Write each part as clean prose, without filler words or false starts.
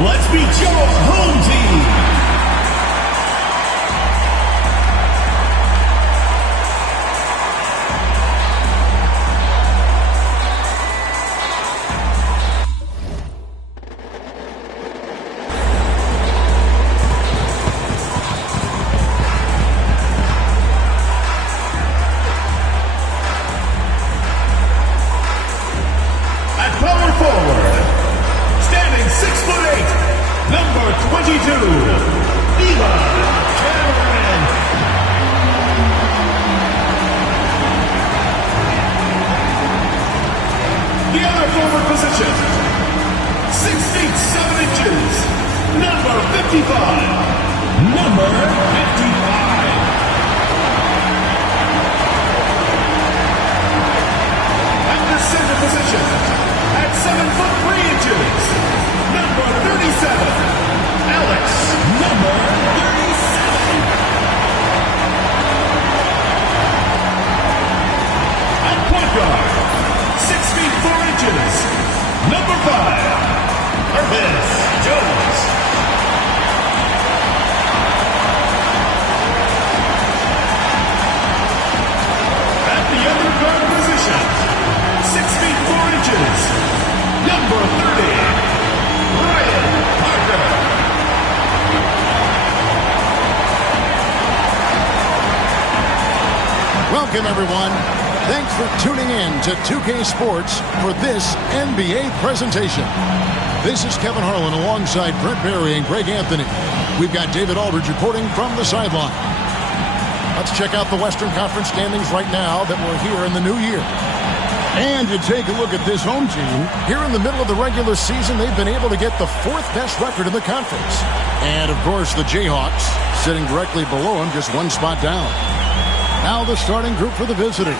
Let's meet your home team. The other forward position, 6 feet 7 inches, number 55. Number 55. At the center position, at 7 foot 3 inches, number 37. Alex, number 37. At point guard, 6 feet 4 inches, number 5, Ernest Jones. At the other guard position, 6 feet 4 inches, number 30, Ryan Parker. Welcome, everyone. Thanks for tuning in to 2K Sports for this NBA presentation. This is Kevin Harlan alongside Brent Barry and Greg Anthony. We've got David Aldridge reporting from the sideline. Let's check out the Western Conference standings right now that we're here in the new year. And to take a look at this home team, here in the middle of the regular season, they've been able to get the 4th best record in the conference. And, of course, the Jayhawks sitting directly below them, just one spot down. Now the starting group for the visitors.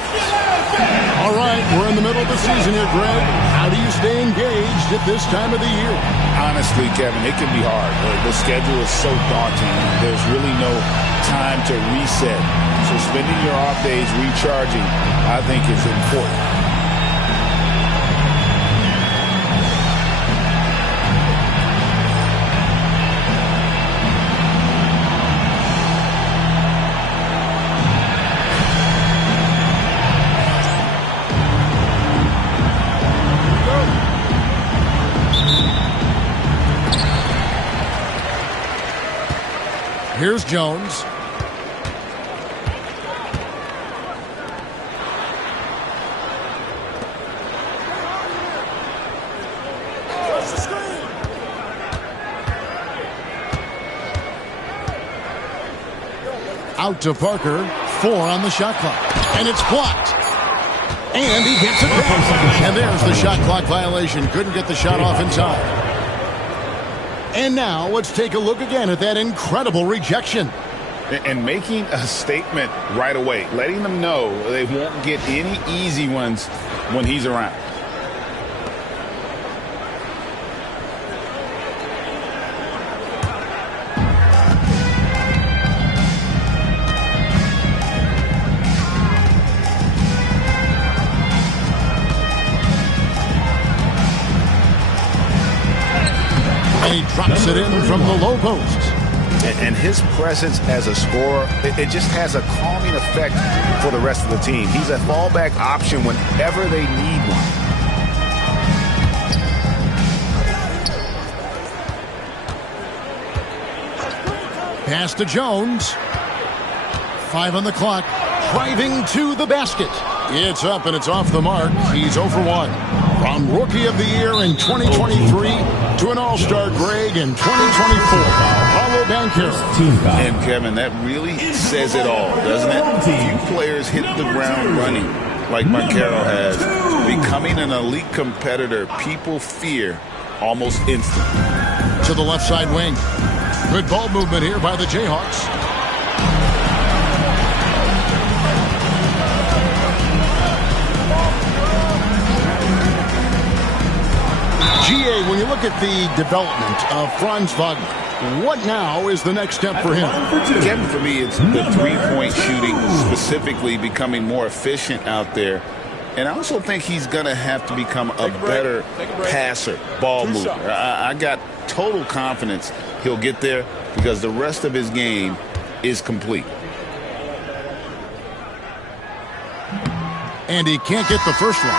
All right, we're in the middle of the season here, Greg. How do you stay engaged at this time of the year? Honestly, Kevin, it can be hard. The schedule is so daunting. There's really no time to reset. So spending your off days recharging, I think, is important. Here's Jones. Out to Parker. 4 on the shot clock. And it's blocked. And he gets it back. And there's the shot clock violation. Couldn't get the shot off in time. And now let's take a look again at that incredible rejection. And making a statement right away, letting them know they won't get any easy ones when he's around. He drops it in from the low post. And his presence as a scorer, it just has a calming effect for the rest of the team. He's a fallback option whenever they need one. Pass to Jones. 5 on the clock. Driving to the basket. It's up and it's off the mark. He's 0 for 1. From Rookie of the Year in 2023 to an All-Star Greg in 2024. Paulo Banchero. And Kevin, that really says it all, doesn't it? Few players hit the ground running like Banchero has. Becoming an elite competitor, people fear almost instantly. To the left side wing. Good ball movement here by the Jayhawks. GA, when you look at the development of Franz Wagner, what now is the next step for him? Kevin, for me, it's the three-point shooting, specifically becoming more efficient out there. And I also think he's going to have to become a better passer, ball mover. I got total confidence he'll get there because the rest of his game is complete. And he can't get the first one.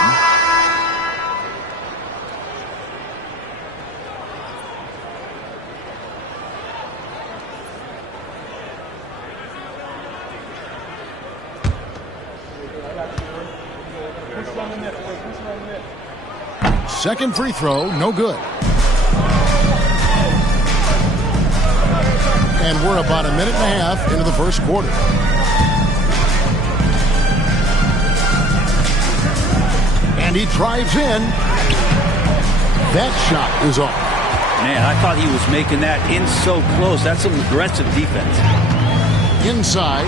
Second free throw, no good. And we're about a minute and a half into the first quarter. And he drives in. That shot is off. Man, I thought he was making that in so close. That's some aggressive defense. Inside.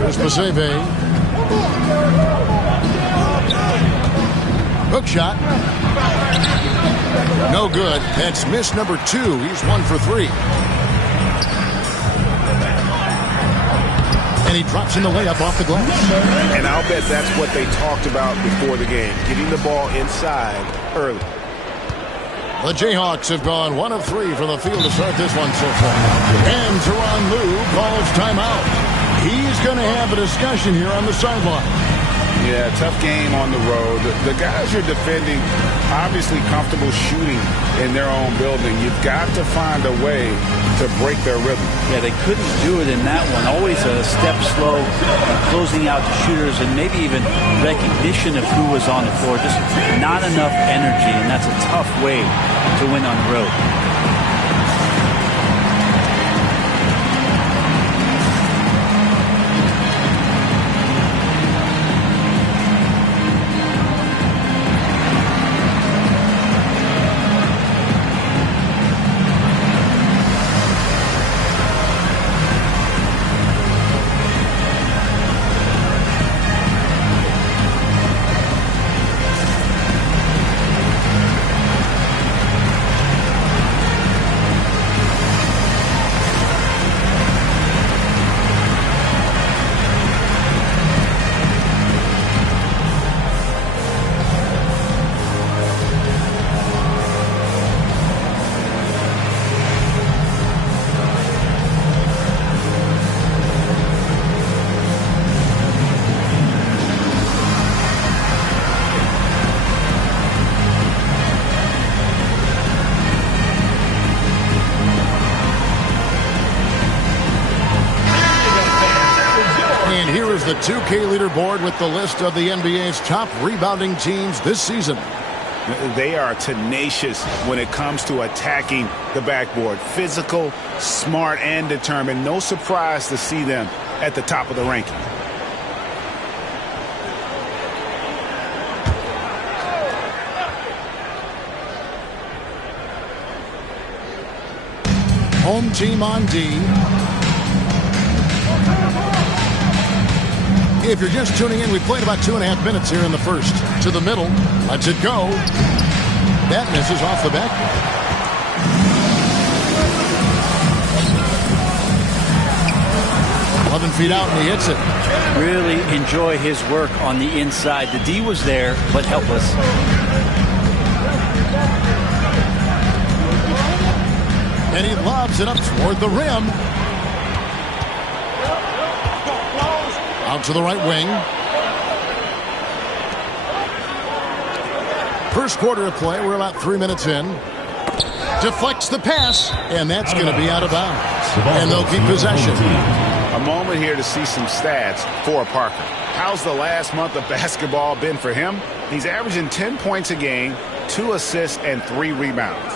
There's Paseve. Hook shot. No good. That's miss number 2. He's 1 for 3. And he drops in the layup off the glass. And I'll bet that's what they talked about before the game, getting the ball inside early. The Jayhawks have gone 1 of 3 from the field to start this one so far. And Tyronn Lue calls timeout. He's going to have a discussion here on the sideline. Yeah, tough game on the road. The guys you're defending obviously comfortable shooting in their own building. You've got to find a way to break their rhythm. Yeah, they couldn't do it in that one. Always a step slow, closing out the shooters, and maybe even recognition of who was on the floor. Just not enough energy, and that's a tough way to win on the road. The 2K leaderboard with the list of the NBA's top rebounding teams this season. They are tenacious when it comes to attacking the backboard. Physical, smart, and determined. No surprise to see them at the top of the ranking. Home team on D. If you're just tuning in, we played about 2.5 minutes here in the first. To the middle. Lets it go. That misses off the backboard. 11 feet out, and he hits it. Really enjoy his work on the inside. The D was there, but helpless. And he lobs it up toward the rim. Out to the right wing. First quarter of play. We're about 3 minutes in. Deflects the pass, and that's going to be out of bounds. And they'll keep possession. A moment here to see some stats for Parker. How's the last month of basketball been for him? He's averaging 10 points a game, 2 assists, and 3 rebounds.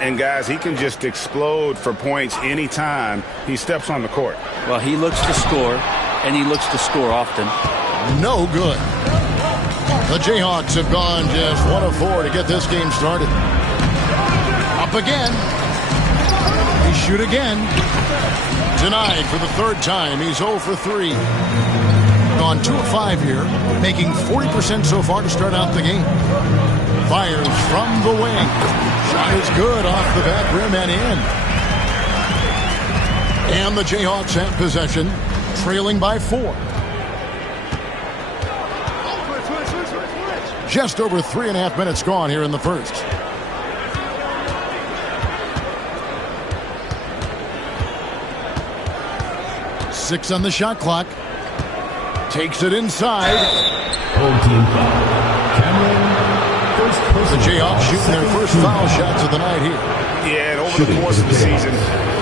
And, guys, he can just explode for points anytime he steps on the court. Well, he looks to score. And he looks to score often. No good. The Jayhawks have gone just 1 of 4 to get this game started. Up again. He shoot again. Denied for the 3rd time. He's 0 for 3. Gone 2 of 5 here. Making 40% so far to start out the game. Fires from the wing. Shot is good off the back rim and in. And the Jayhawks have possession. Trailing by 4. Just over 3.5 minutes gone here in the first. Six on the shot clock. Takes it inside. Home team foul. Cameron, first person. The Jayhawks shooting their first foul shots of the night here. Yeah, and over the course of the season,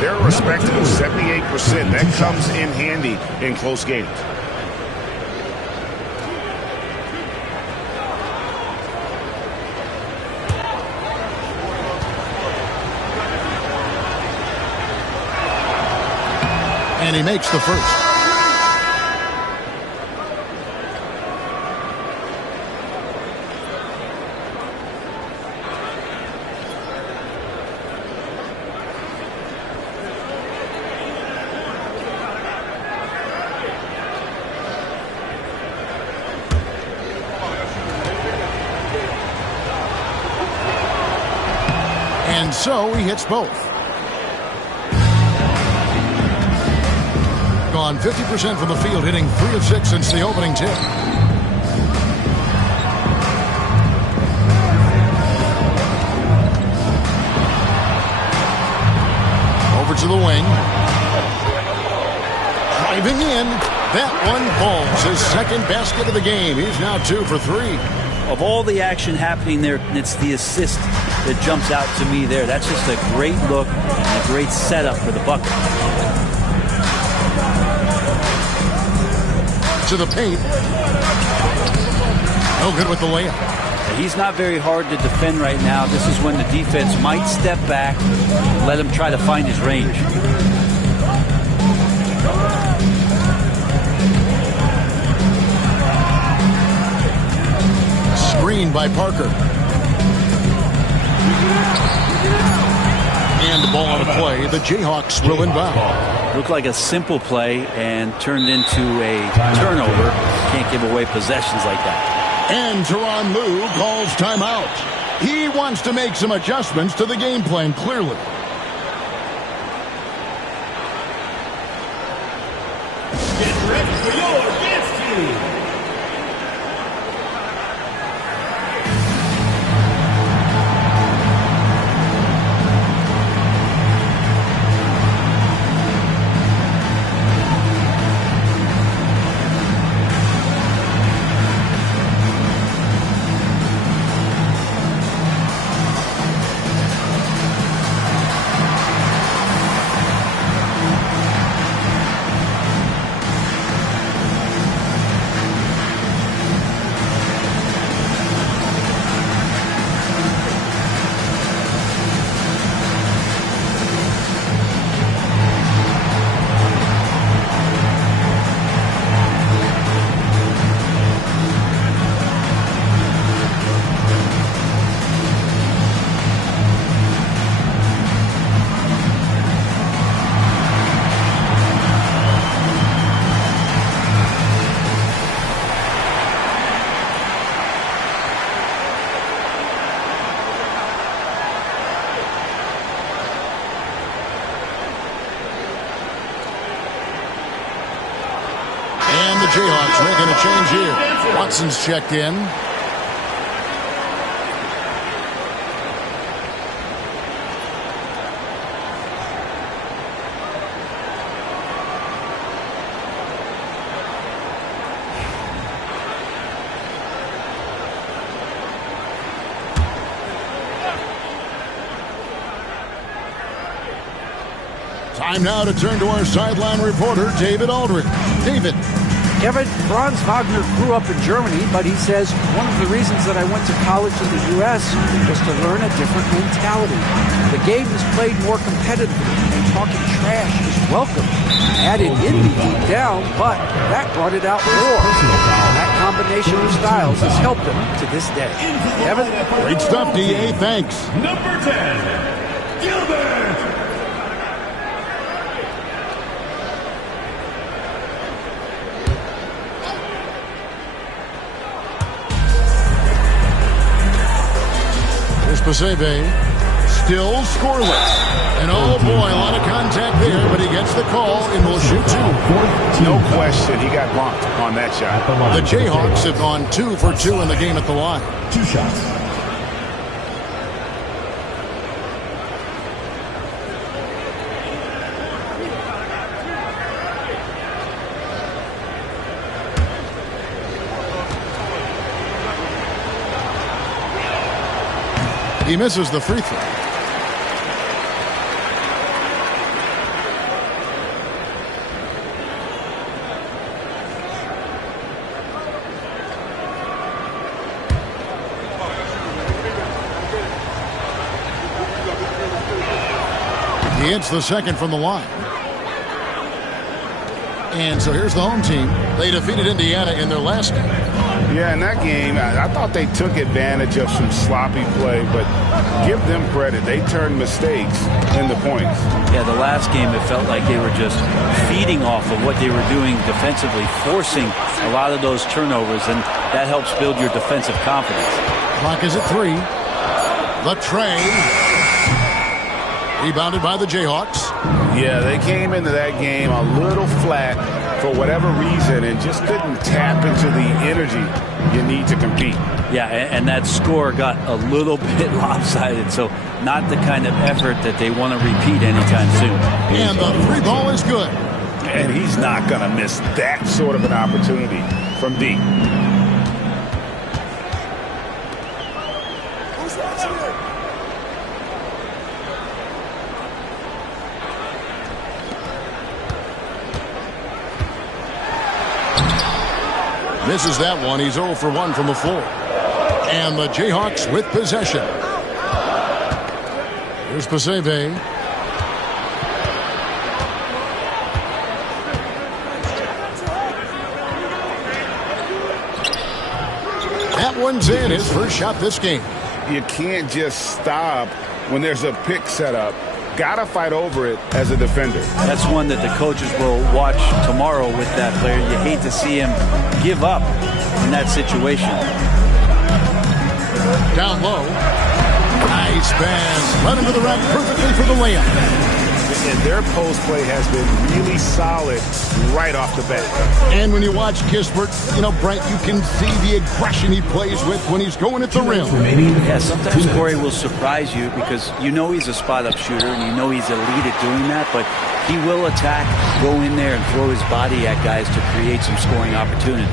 they're a respectable 78%. That comes in handy in close games. And he makes the first. And so he hits both. Gone 50% from the field, hitting 3 of 6 since the opening tip. Over to the wing. Driving in. That one falls. His second basket of the game. He's now 2 for 3. Of all the action happening there, it's the assist that jumps out to me there. That's just a great look and a great setup for the bucket. To the paint. No good with the layup. He's not very hard to defend right now. This is when the defense might step back, let him try to find his range. Screened by Parker. And the ball on a play. The Jayhawks will inbound. Looked like a simple play and turned into a turnover. Can't give away possessions like that. And Tyronn Lue calls timeout. He wants to make some adjustments to the game plan, clearly. Get ready for your dance team. Jayhawks making a change here. Watson's checked in. Time now to turn to our sideline reporter, David Aldridge. David. Kevin, Franz Wagner grew up in Germany, but he says one of the reasons that I went to college in the U.S. was to learn a different mentality. The game is played more competitively, and talking trash is welcome. Added envy deep down, but that brought it out more. That combination of styles has helped him to this day. Kevin? Great stuff, D.A. Thanks. Number 10, Gilbert. Pasebe Still scoreless. And oh boy, a lot of contact there, but he gets the call and will shoot 2. No question, he got bumped on that shot. The Jayhawks have gone 2 for 2 in the game at the line. 2 shots. He misses the free throw. He hits the second from the line. And so here's the home team. They defeated Indiana in their last game. Yeah, in that game, I thought they took advantage of some sloppy play, but give them credit. They turned mistakes into points. Yeah, the last game, it felt like they were just feeding off of what they were doing defensively, forcing a lot of those turnovers, and that helps build your defensive confidence. Clock is at 3. The tray. Rebounded by the Jayhawks. Yeah, they came into that game a little flat for whatever reason and just couldn't tap into the energy you need to compete. Yeah, and that score got a little bit lopsided, so not the kind of effort that they want to repeat anytime soon. And the free ball is good. And he's not going to miss that sort of an opportunity from deep. Misses that one. He's 0 for 1 from the floor. And the Jayhawks with possession. Here's Paseve. That one's in. His first shot this game. You can't just stop when there's a pick set up. Gotta fight over it as a defender. That's one that the coaches will watch tomorrow with that player. You hate to see him give up in that situation. Down low. Nice pass. Run into the rack perfectly for the layup. And their post play has been really solid right off the bat. And when you watch Kispert, Brent, you can see the aggression he plays with when he's going at the rim. Yeah, sometimes Corey will surprise you because you know he's a spot-up shooter and you know he's elite at doing that, but he will attack, go in there and throw his body at guys to create some scoring opportunities.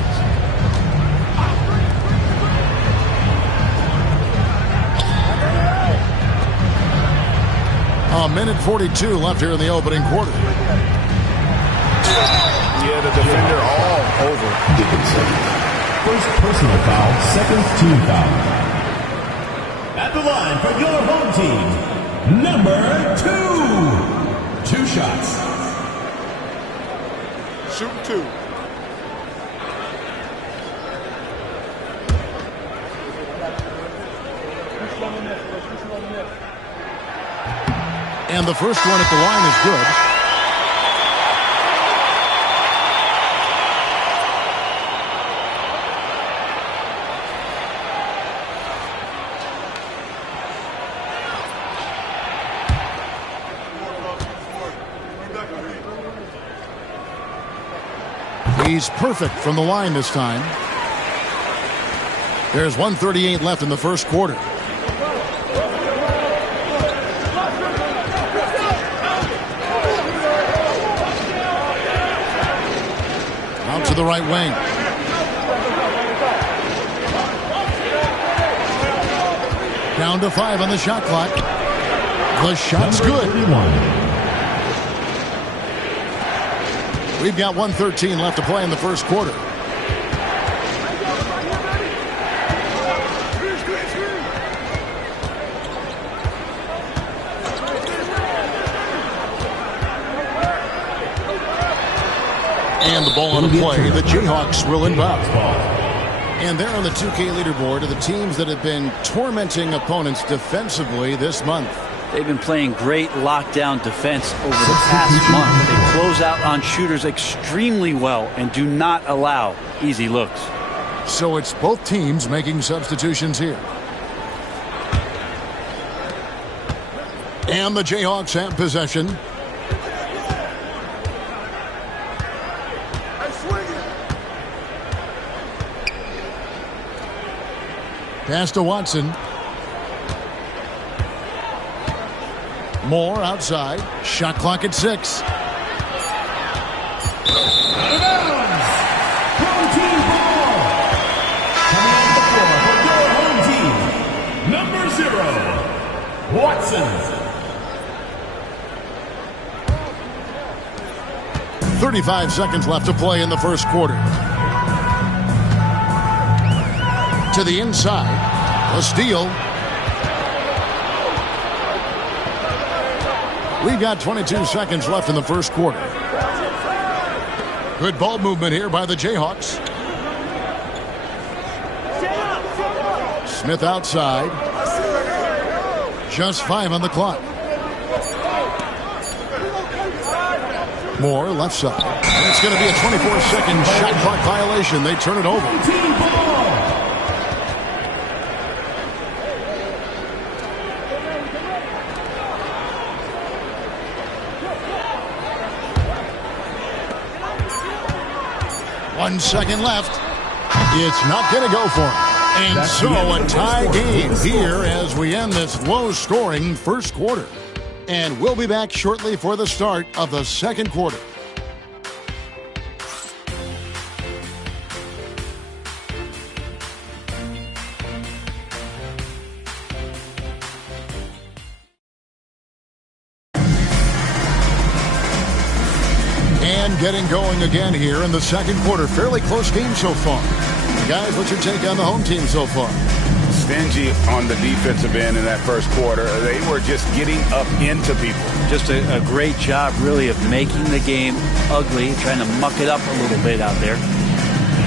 A minute 42 left here in the opening quarter. Yeah, the defender all over. First personal foul, second team foul. At the line for your home team, number 2. 2 shots. Shoot 2. And the first one at the line is good. He's perfect from the line this time. There's 1:38 left in the first quarter. Out to the right wing. Down to 5 on the shot clock. The shot's good. We've got 1:13 left to play in the first quarter. And the ball on a play. The Jayhawks will inbound. And they're on the 2K leaderboard of the teams that have been tormenting opponents defensively this month. They've been playing great lockdown defense over the past month. They close out on shooters extremely well and do not allow easy looks. So it's both teams making substitutions here. And the Jayhawks have possession. Pass to Watson. Moore outside. Shot clock at 6. Home team ball. Coming on the floor for your home team. Number 0, Watson. 35 seconds left to play in the first quarter. To the inside. A steal. We've got 22 seconds left in the first quarter. Good ball movement here by the Jayhawks. Smith outside. Just 5 on the clock. Moore left side. And it's going to be a 24-second shot clock violation. They turn it over. Team ball. One second left. It's not going to go for him. And so a tie game here as we end this low-scoring first quarter. And we'll be back shortly for the start of the second quarter. And getting going again here in the second quarter. Fairly close game so far. Guys, what's your take on the home team so far? Stingy on the defensive end in that first quarter. They were just getting up into people. Just a great job, really, of making the game ugly, trying to muck it up a little bit out there.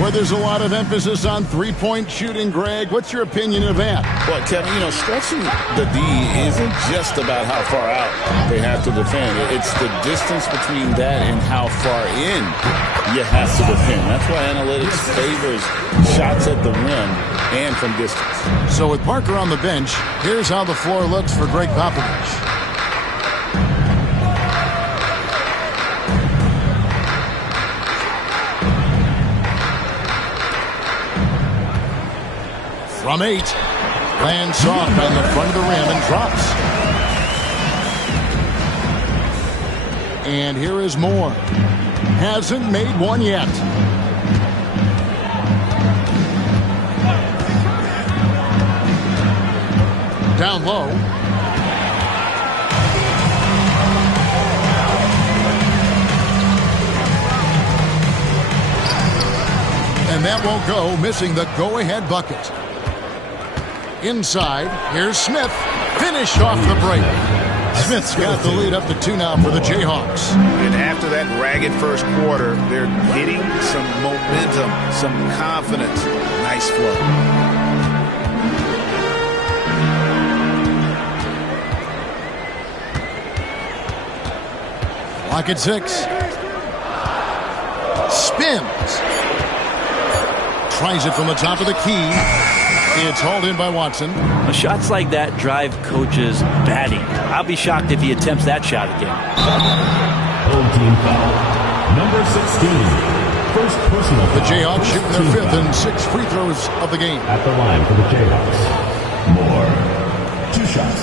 Where there's a lot of emphasis on three-point shooting, Greg. What's your opinion of that? Well, Kevin, stretching the D isn't just about how far out they have to defend. It's the distance between that and how far in you have to defend. That's why analytics favors shots at the rim and from distance. So with Parker on the bench, here's how the floor looks for Greg Popovich. From 8, lands soft on the front of the rim and drops. And here is Moore. Hasn't made one yet. Down low. And that won't go, missing the go-ahead bucket. Inside, here's Smith. Finish off the break. Smith's got the lead up to 2 now for the Jayhawks. And after that ragged first quarter, they're getting some momentum, some confidence. Nice flow. Clock at 6. Spins. Tries it from the top of the key. It's hauled in by Watson. Shots like that drive coaches batting. I'll be shocked if he attempts that shot again. Home team foul. Number 16. First personal foul. The Jayhawks shooting their 5th and 6th free throws of the game. At the line for the Jayhawks. Moore. 2 shots.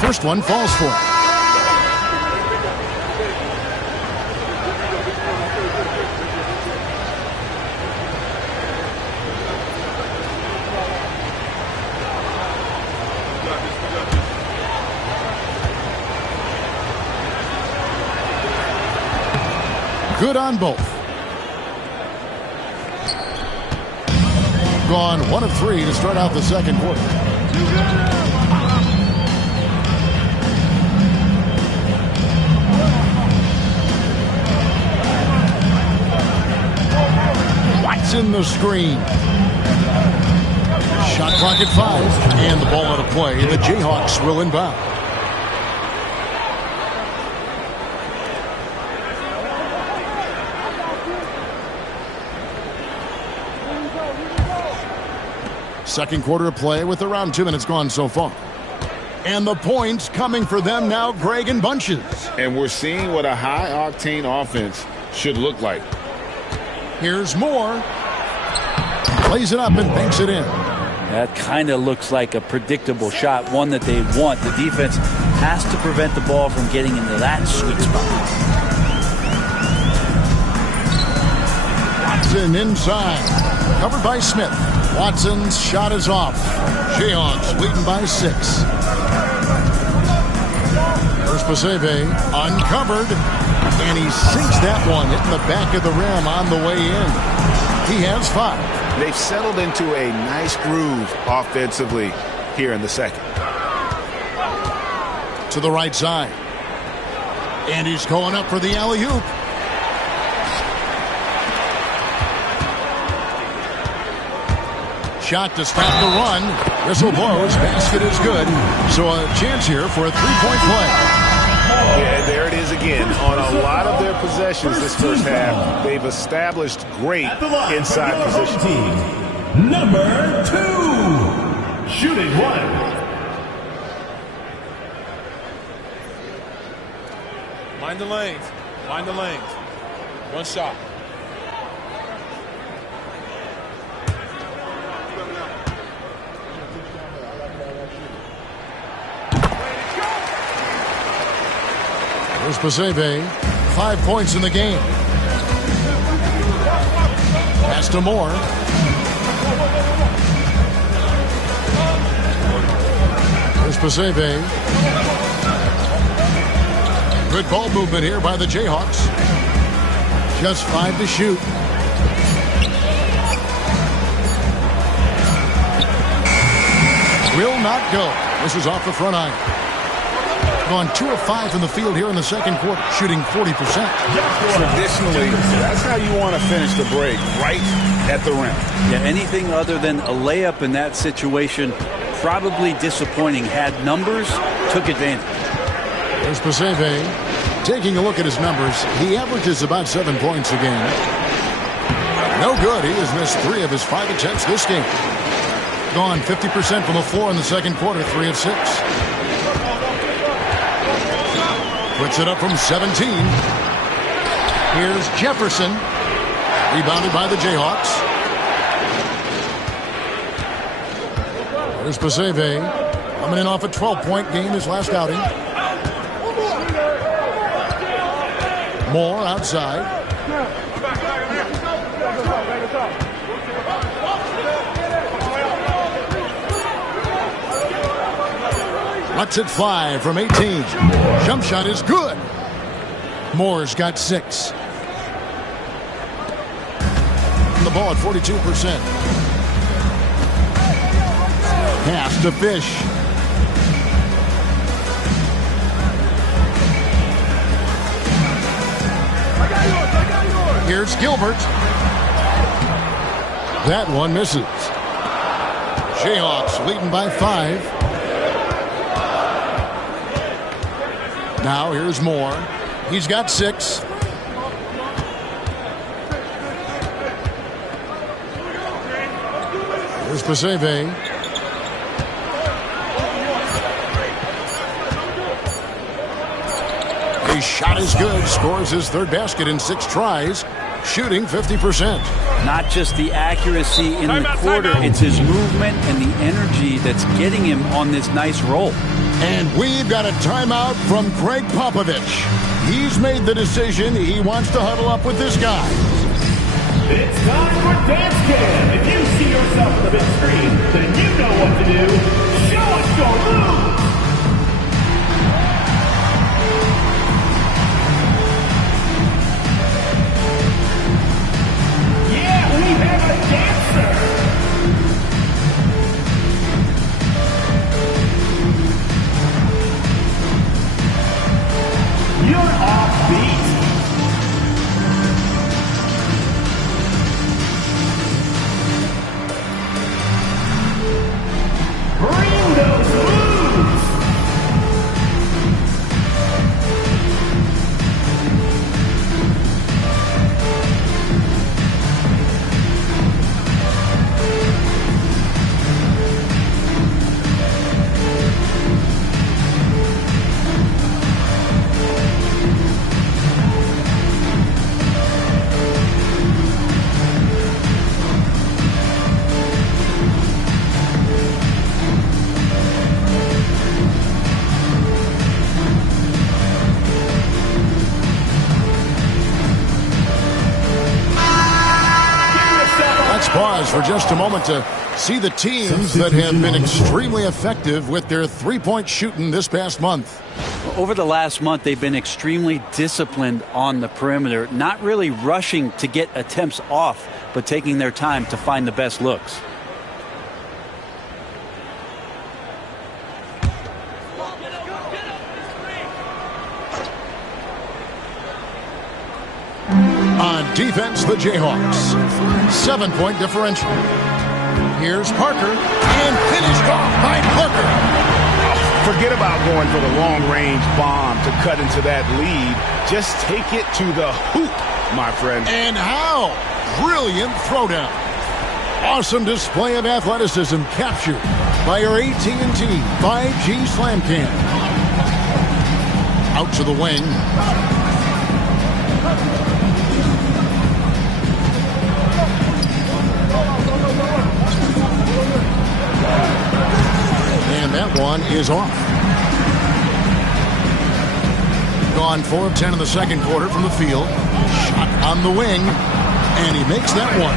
First one falls for him. Good on both. Gone 1 of 3 to start out the second quarter. In the screen. Shot clock at 5. And the ball out of play. The Jayhawks will inbound. Second quarter of play with around 2 minutes gone so far. And the points coming for them now, Greg, in bunches. And we're seeing what a high-octane offense should look like. Here's Moore. Plays it up and banks it in. That kind of looks like a predictable shot, one that they want. The defense has to prevent the ball from getting into that sweet spot. Watson inside. Covered by Smith. Watson's shot is off. Jayhawks leading by 6. First Paseve uncovered. And he sinks that one, hitting the back of the rim on the way in. He has 5. They've settled into a nice groove offensively here in the second. To the right side. And he's going up for the alley-oop. Shot to stop the run. Whistle blows. Basket is good. So a chance here for a three-point play. Yeah, there it is again. On a lot of their possessions this first half, they've established great inside position. Team, number 2. Shooting 1. Mind the lanes. Mind the lanes. One shot. Here's Paseve. 5 points in the game. Pass to Moore. Here's Paseve. Good ball movement here by the Jayhawks. Just 5 to shoot. Will not go. This is off the front iron. Gone 2 of 5 from the field here in the second quarter, shooting 40%. Traditionally, that's how you want to finish the break, right at the rim. Yeah, anything other than a layup in that situation, probably disappointing. Had numbers, took advantage. There's Paseve. Taking a look at his numbers, he averages about 7 points a game. No good. He has missed 3 of his 5 attempts this game. Gone 50% from the floor in the second quarter, 3 of 6. Puts it up from 17. Here's Jefferson. Rebounded by the Jayhawks. There's Paseve. Coming in off a 12-point game his last outing. Moore outside. Lets it fly from 18. Jump shot is good. Moore's got 6. The ball at 42%. Pass to Fish. Here's Gilbert. That one misses. Jayhawks leading by 5. Now here's Moore. He's got 6. Here's Paseve. His shot is good. Scores his 3rd basket in 6 tries. Shooting 50%. Not just the accuracy in the quarter, it's his movement and the energy that's getting him on this nice roll. And we've got a timeout from Greg Popovich. He's made the decision. He wants to huddle up with this guy. It's time for Dance Cam. If you see yourself on the big screen, then you know what to do. Show us your moves. Yeah, we have a dancer. You're offbeat. Bring those moves. pause for just a moment to see the teams that have been extremely effective with their three-point shooting this past month. Over the last month, they've been extremely disciplined on the perimeter, not really rushing to get attempts off, but taking their time to find the best looks. On defense, the Jayhawks. 7-point differential. Here's Parker, and finished off by Parker. Forget about going for the long-range bomb to cut into that lead. Just take it to the hoop, my friend. And how? Brilliant throwdown. Awesome display of athleticism captured by our AT&T 5G Slam Cam. Out to the wing. And that one is off. Gone 4 of 10 in the second quarter from the field. Shot on the wing. And he makes that one.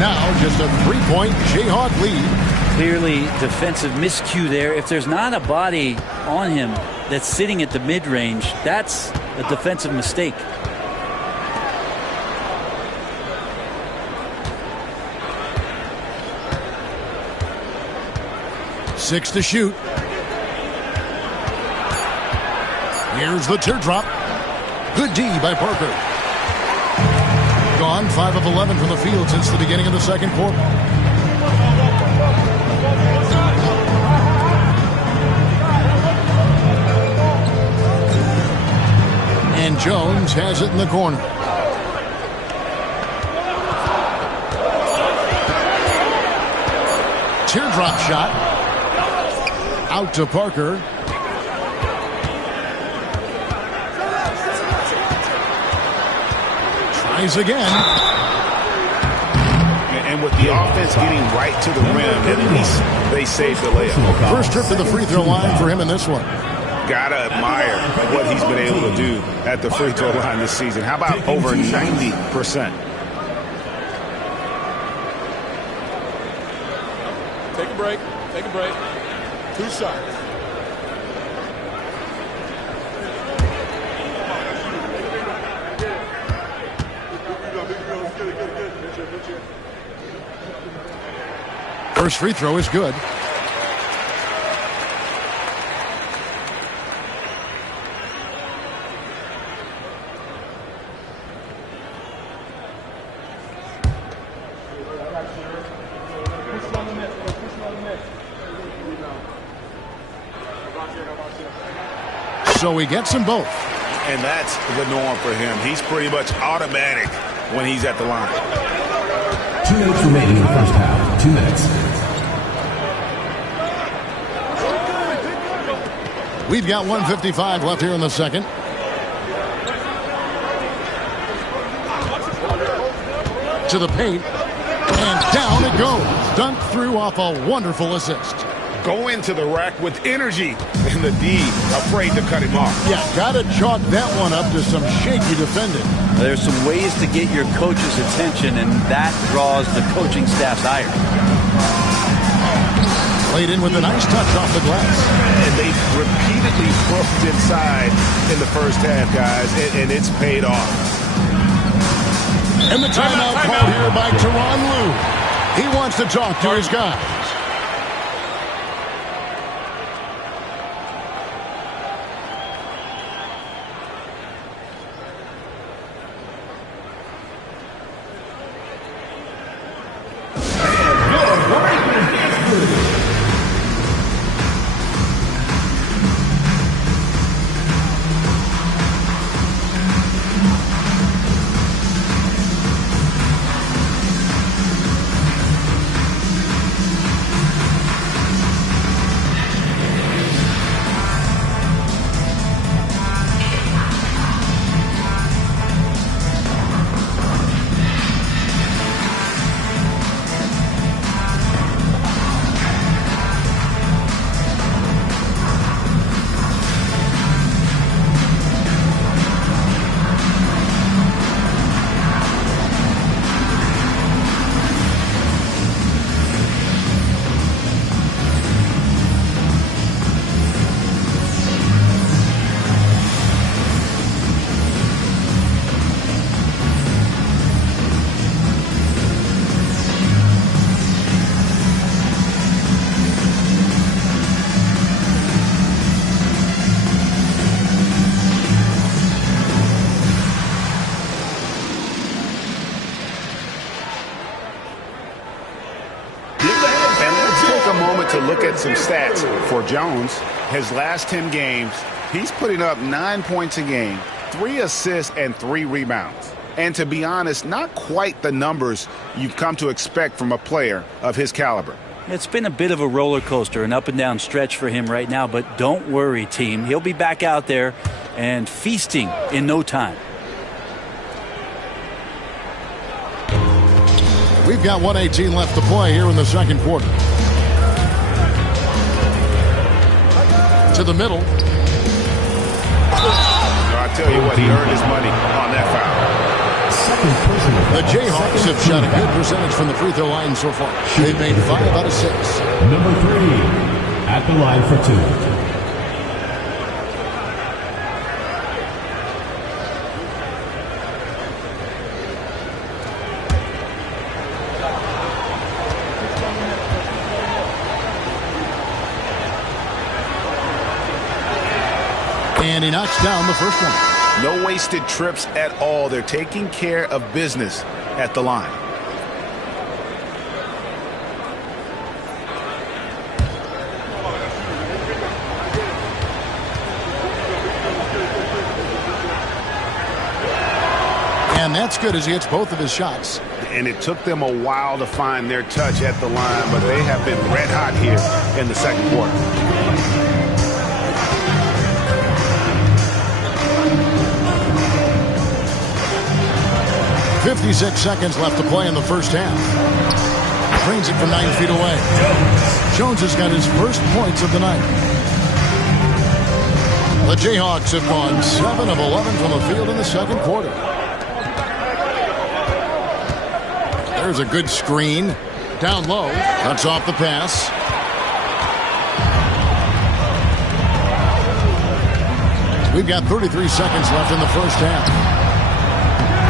Now just a 3-point Jayhawk lead. Clearly defensive miscue there. If there's not a body on him that's sitting at the mid-range, that's a defensive mistake. Six to shoot. Here's the teardrop. Good D by Parker. Gone 5 of 11 from the field since the beginning of the second quarter. And Jones has it in the corner. Teardrop shot. Out to Parker. Tries again. And with the offense getting right to the rim, at least they saved the layup. First trip to the free throw line for him in this one. Gotta admire what he's been able to do at the free throw line this season. How about over 90%? Take a break. Take a break. 2 shots. First free throw is good. So he gets them both. And that's the norm for him. He's pretty much automatic when he's at the line. 2 minutes remaining in the first half. 2 minutes. We've got 1:55 left here in the second. To the paint. And down it goes. Dunked through off a wonderful assist. Go into the rack with energy. And the D afraid to cut him off. Yeah, got to chalk that one up to some shaky defending. There's some ways to get your coach's attention, and that draws the coaching staff's ire. Played in with a nice touch off the glass. And they repeatedly broke inside in the first half, guys, and it's paid off. And the timeout called here by Tyronn Lue. He wants to talk to his guys. at some stats for Jones. His last 10 games, he's putting up 9 points a game, 3 assists, and 3 rebounds. And to be honest, not quite the numbers you've come to expect from a player of his caliber. It's been a bit of a roller coaster, an up and down stretch for him right now, but don't worry, team. He'll be back out there and feasting in no time. We've got 1:18 left to play here in the second quarter. To the middle. I tell you what, he earned his money on that foul. The Jayhawks have shot a good percentage from the free throw line so far. They've made 5 out of 6. Number 3 at the line for 2. And he knocks down the first one. No wasted trips at all. They're taking care of business at the line. And that's good as he hits both of his shots. And it took them a while to find their touch at the line, but they have been red hot here in the second quarter. 56 seconds left to play in the first half. Brings it from 9 feet away. Jones has got his first points of the night. The Jayhawks have gone 7 of 11 from the field in the second quarter. There's a good screen. Down low. Cuts off the pass. We've got 33 seconds left in the first half.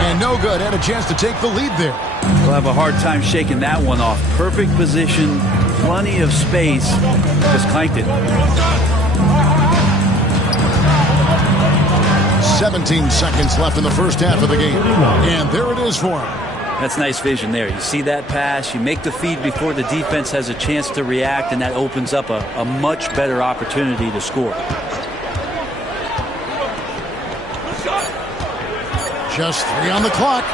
And no good. Had a chance to take the lead there. We'll have a hard time shaking that one off. Perfect position, plenty of space. Just clanked it. 17 seconds left in the first half of the game. And there it is for him. That's nice vision there. You see that pass, you make the feed before the defense has a chance to react, and that opens up a much better opportunity to score. Just 3 on the clock.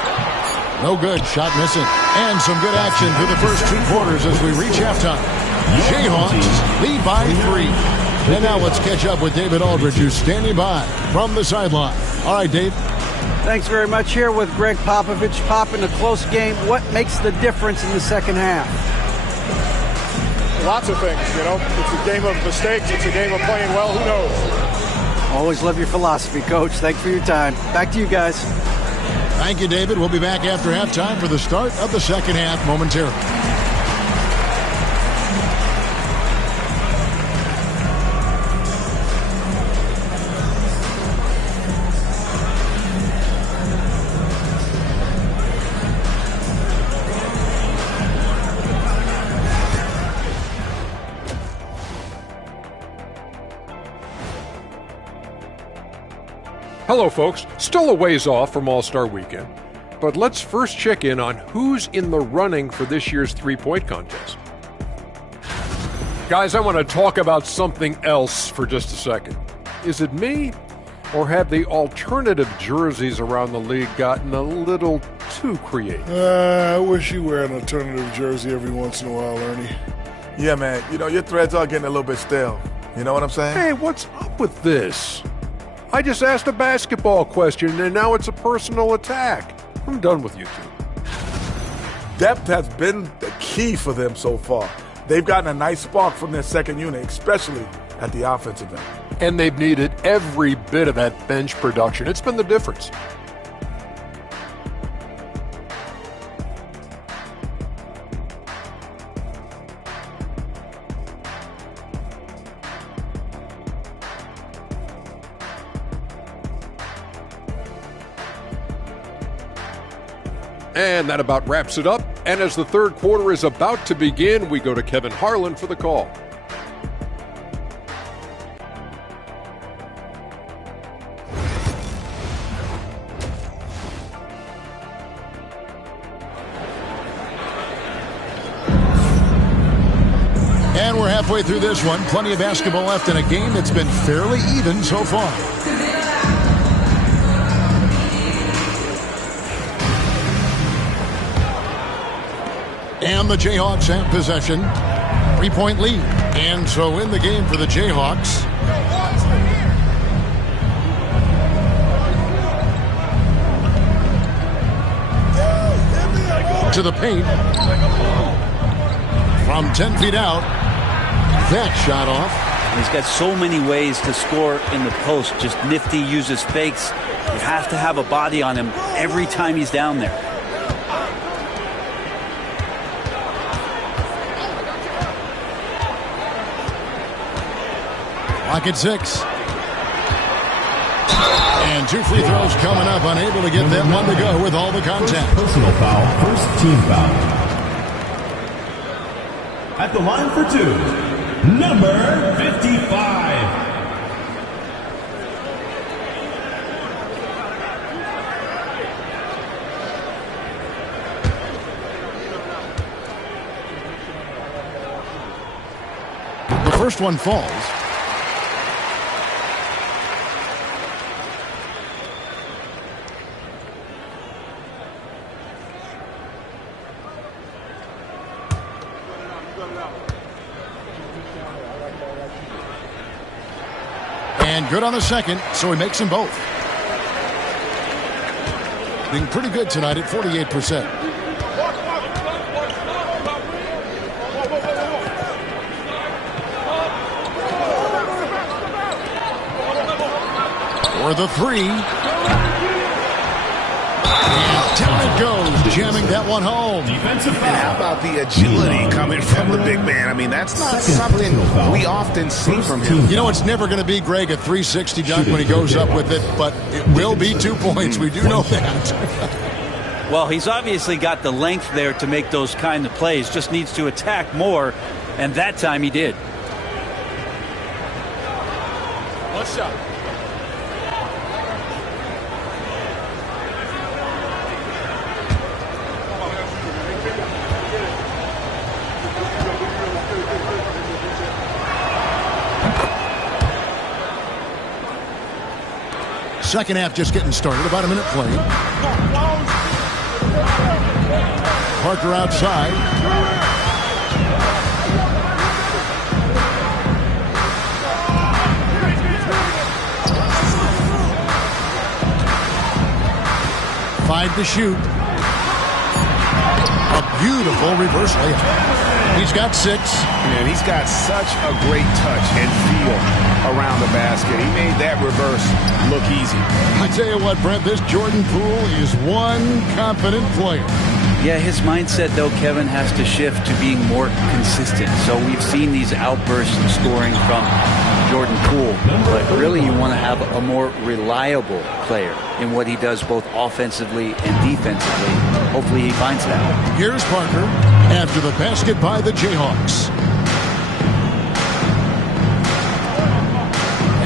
No good. Shot missing. And some good action through the first 2 quarters as we reach halftime. Jayhawks lead by 3. And now let's catch up with David Aldridge, who's standing by from the sideline. All right, Dave. Thanks very much. Here with Greg Popovich. Pop, in a close game, what makes the difference in the second half? Lots of things, you know. It's a game of mistakes. It's a game of playing well. Who knows? Always love your philosophy, Coach. Thanks for your time. Back to you guys. Thank you, David. We'll be back after halftime for the start of the second half momentarily. Hello, folks. Still a ways off from All-Star Weekend, but let's first check in on who's in the running for this year's three-point contest. Guys, I want to talk about something else for just a second. Is it me, or have the alternative jerseys around the league gotten a little too creative? I wish you wear an alternative jersey every once in a while, Ernie. Yeah, man. You know, your threads are getting a little bit stale. You know what I'm saying? Hey, what's up with this? I just asked a basketball question, and now it's a personal attack. I'm done with you two. Depth has been the key for them so far. They've gotten a nice spark from their second unit, especially at the offensive end. And they've needed every bit of that bench production. It's been the difference. And that about wraps it up. And as the third quarter is about to begin, we go to Kevin Harlan for the call. And we're halfway through this one. Plenty of basketball left in a game that's been fairly even so far. And the Jayhawks have possession. 3-point lead. And so in the game for the Jayhawks. To the paint. From 10 feet out. That shot off. He's got so many ways to score in the post. Just nifty, uses fakes. You have to have a body on him every time he's down there. Clock at 6. And 2 free throws coming up. Unable to get that one to go with all the contact. Personal foul, first team foul. At the line for 2, number 55. The first one falls. And good on the second, so he makes them both. Being pretty good tonight at 48%. For the 3. And down it goes, jamming that one home. Defensive foul. And how about the agility coming from the big man? I mean, that's not something we often see from him. You know, it's never going to be, Greg, a 360 dunk when he goes up with it, but it will be 2 points. We do know that. Well, he's obviously got the length there to make those kind of plays. Just needs to attack more, and that time he did. One shot. Second half just getting started. About a minute played. Parker outside. Five to shoot. A beautiful reverse layup. He's got 6. Man, he's got such a great touch and feel around the basket. He made that reverse look easy. I tell you what, Brent, this Jordan Poole is one confident player. Yeah, his mindset, though, Kevin, has to shift to being more consistent. So we've seen these outbursts in scoring from Jordan Poole, but really you want to have a more reliable player in what he does both offensively and defensively. Hopefully he finds that. Here's Parker after the basket by the Jayhawks.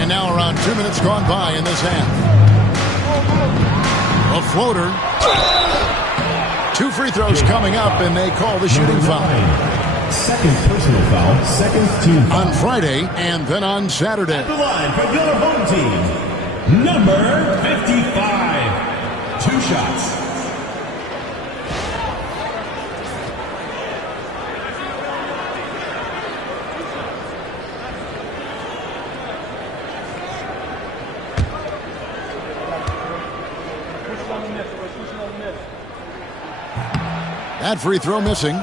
And now around 2 minutes gone by in this half. A floater. 2 free throws coming up, and they call the shooting foul. Second personal foul, second team foul. On Friday and then on Saturday. At the line for your home team, number 55. 2 shots. That free throw missing.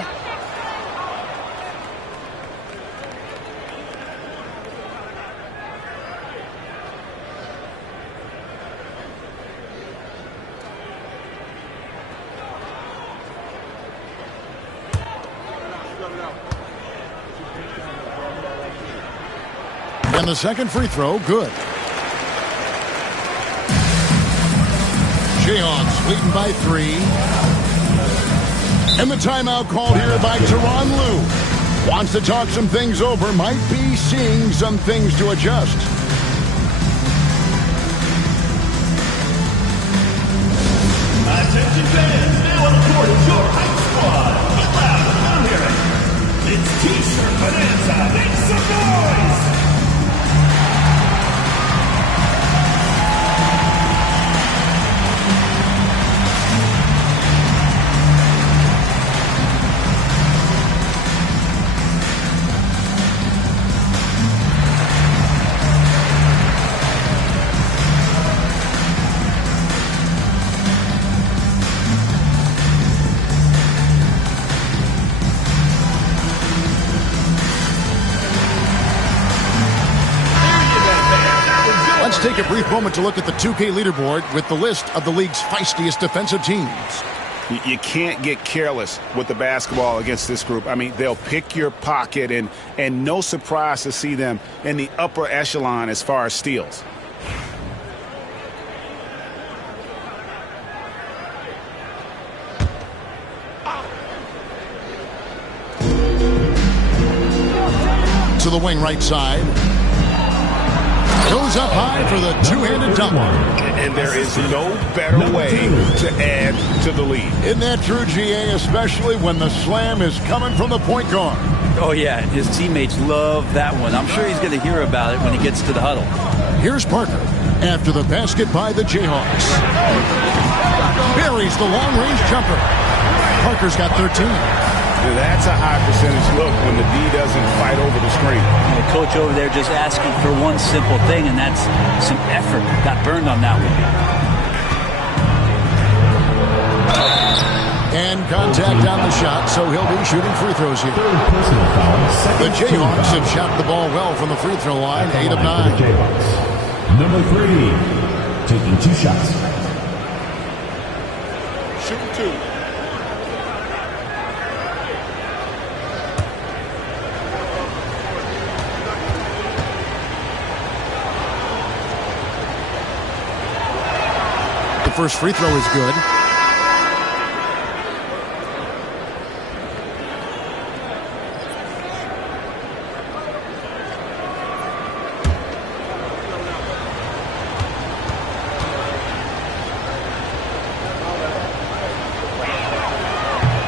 And the second free throw, good. Jayhawks leading by 3. And the timeout called here by Tyronn Lue. Wants to talk some things over. Might be seeing some things to adjust. Attention fans, now on the court is your hype squad. Get loud, I'm hearing. It's T-shirt bonanza. Take a brief moment to look at the 2K leaderboard with the list of the league's feistiest defensive teams. You can't get careless with the basketball against this group. I mean, they'll pick your pocket, and no surprise to see them in the upper echelon as far as steals. To the wing right side. Goes up high for the two-handed dunk. And there is no better way to add to the lead. Isn't that true, GA, especially when the slam is coming from the point guard? Oh, yeah, his teammates love that one. I'm sure he's going to hear about it when he gets to the huddle. Here's Parker after the basket by the Jayhawks. Buries the long-range jumper. Parker's got 13. That's a high percentage look when the D doesn't fight over the screen. The coach over there just asking for one simple thing, and that's some effort. Got burned on that one. And contact on the shot, so he'll be shooting free throws here. The Jayhawks have shot the ball well from the free throw line, 8 of 9. Number 3, taking 2 shots. Shooting 2. First free throw is good.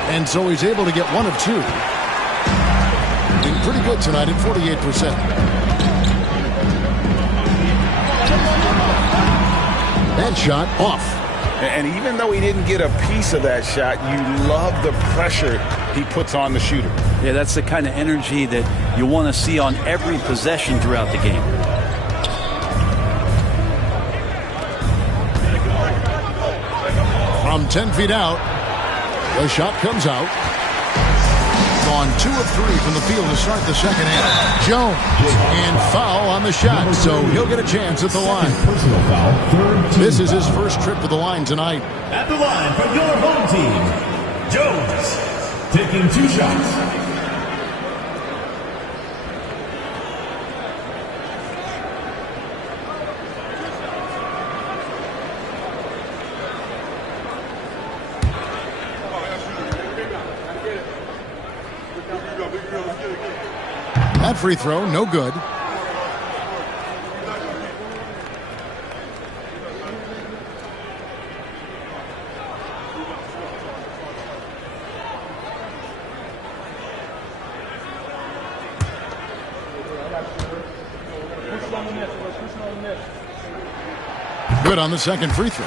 And so he's able to get 1 of 2. Being pretty good tonight at 48%. That shot off. And even though he didn't get a piece of that shot, you love the pressure he puts on the shooter. Yeah, that's the kind of energy that you want to see on every possession throughout the game. From 10 feet out, the shot comes out. Gone 2 of 3 from the field to start the second half. Jones, and foul on the shot, so he'll get a chance at the line. Personal foul, This is his first trip to the line tonight. At the line for your home team, Jones, taking 2 shots. That free throw, no good. Good on the second free throw.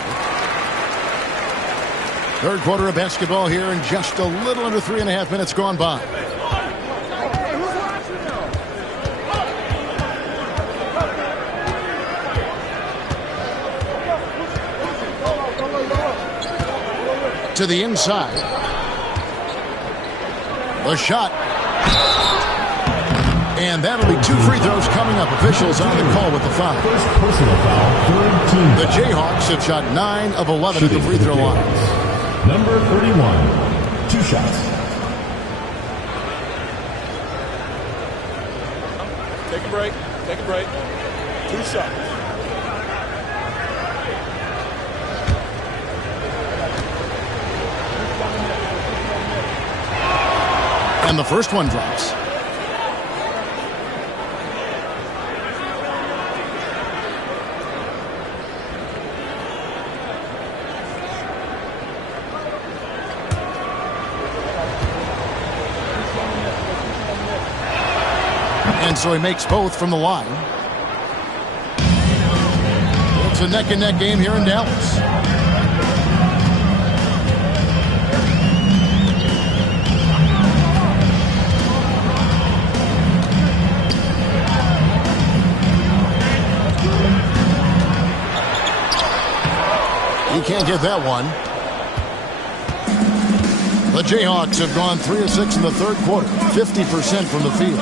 Third quarter of basketball here, and just a little under 3.5 minutes gone by. To the inside. The shot. And that'll be 2 free throws coming up. Officials on the call with the foul. First personal foul, third team. The Jayhawks have shot 9 of 11 at the free throw line. Number 31, 2 shots. Take a break. Take a break. 2 shots. And the first one drops. And so he makes both from the line. It's a neck-and-neck game here in Dallas. He can't get that one. The Jayhawks have gone 3 of 6 in the third quarter, 50% from the field.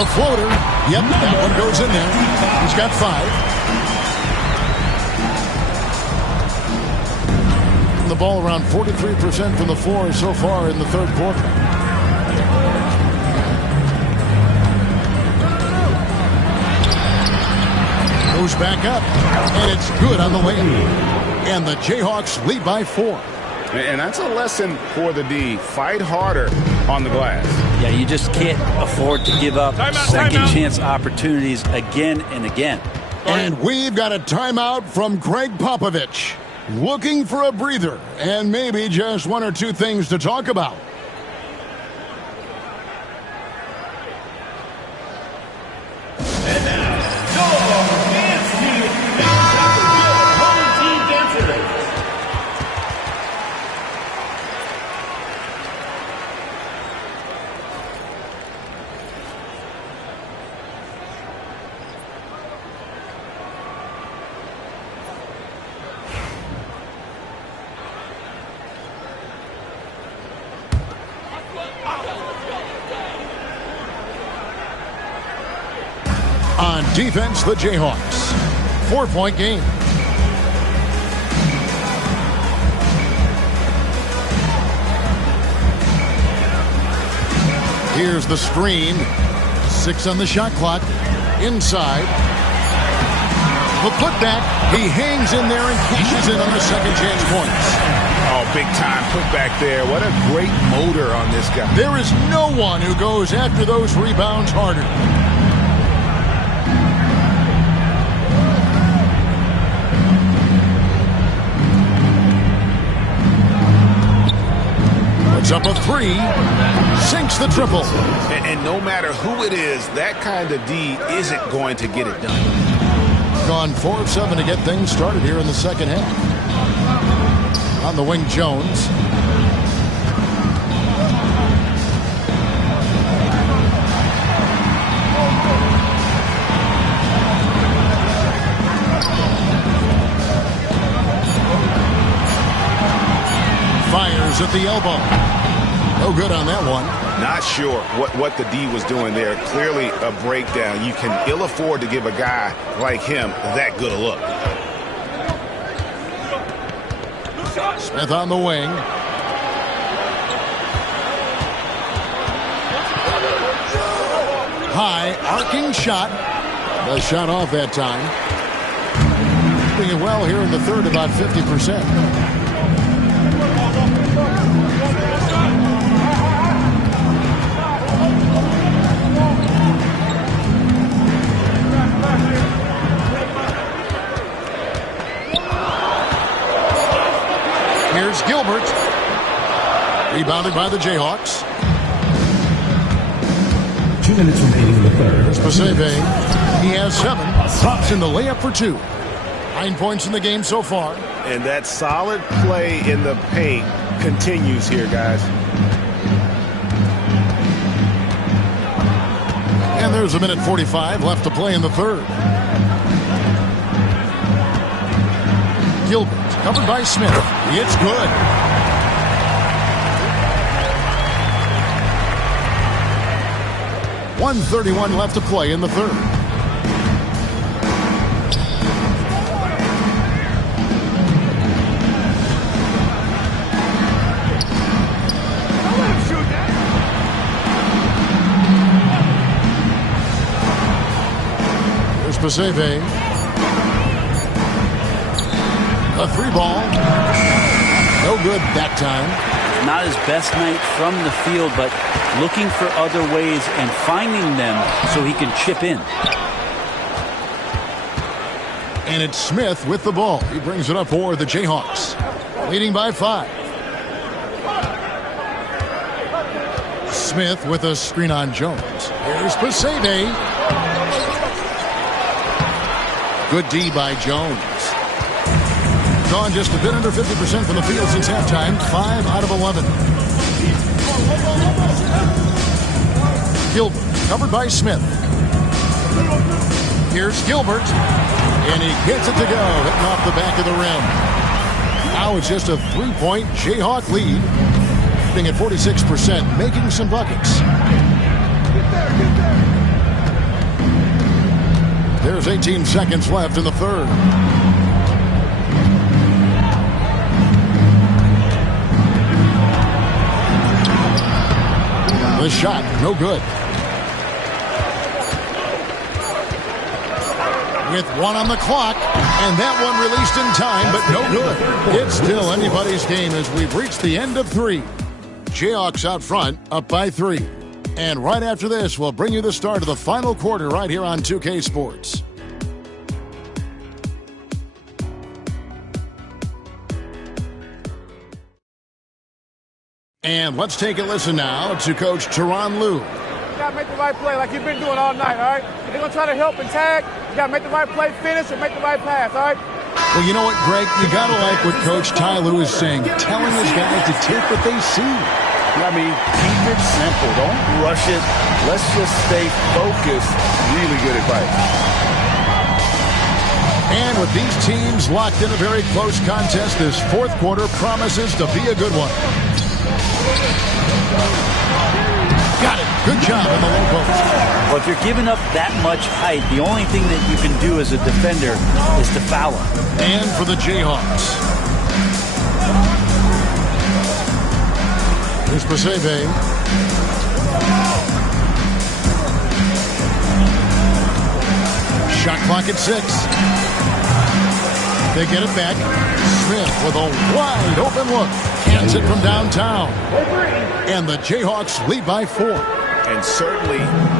The floater. Yep, that one goes in there. He's got 5. The ball around 43% from the floor so far in the third quarter. Goes back up, and it's good on the way. And the Jayhawks lead by 4. And that's a lesson for the D. Fight harder on the glass. Yeah, you just can't afford to give up second chance opportunities again and again. And we've got a timeout from Greg Popovich. Looking for a breather and maybe just one or two things to talk about. And now, your dance team. Home team dancers. On defense, the Jayhawks. 4-point game. Here's the screen. 6 on the shot clock. Inside. The putback. He hangs in there and cashes in on the second chance points. Oh, big time putback there. What a great motor on this guy. There is no one who goes after those rebounds harder. Puts up a 3. Sinks the triple. And no matter who it is, that kind of D isn't going to get it done. Gone 4 of 7 to get things started here in the second half. On the wing, Jones. Fires at the elbow. No good on that one. Not sure what the D was doing there. Clearly a breakdown. You can ill afford to give a guy like him that good a look. Smith on the wing. High, arcing shot. The shot off that time. Doing it well here in the third, about 50%. Here's Gilbert. Rebounded by the Jayhawks. 2 minutes remaining in the third. Here's Paseve. He has 7. Pops in the layup for 2. 9 points in the game so far. And that solid play in the paint continues here, guys. And there's 1:45 left to play in the third. Gilbert. Covered by Smith. It's good. .131 left to play in the third. Here's Paseve. A 3-ball. No good that time. Not his best night from the field, but looking for other ways and finding them so he can chip in. And it's Smith with the ball. He brings it up for the Jayhawks. Leading by 5. Smith with a screen on Jones. Here's Paseve. Good D by Jones. Gone just a bit under 50% from the field since halftime. 5 out of 11. Gilbert, covered by Smith. Here's Gilbert. And he gets it to go, hitting off the back of the rim. Now it's just a 3-point Jayhawk lead. Being at 46%, making some buckets. There's 18 seconds left in the third. The shot, no good. With one on the clock, and that one released in time, but no good. It's still anybody's game as we've reached the end of 3. Jayhawks out front, up by 3. And right after this, we'll bring you the start of the final quarter right here on 2K Sports. And let's take a listen now to Coach Tyronn Lue. You got to make the right play like you've been doing all night, all right? They're going to try to help and tag. You got to make the right play, finish, and make the right pass, all right? Well, you know what, Greg? You got to like what Coach Ty Lue is saying, telling his guys to take what they see. I mean, keep it simple. Don't rush it. Let's just stay focused. Really good advice. And with these teams locked in a very close contest, this fourth quarter promises to be a good one. Got it. Good job in the low post. Well, if you're giving up that much height, the only thing that you can do as a defender is to foul him. And for the Jayhawks. Here's Pasebe. Shot clock at 6. They get it back. Smith with a wide open look. Cans it from downtown. And the Jayhawks lead by 4. And certainly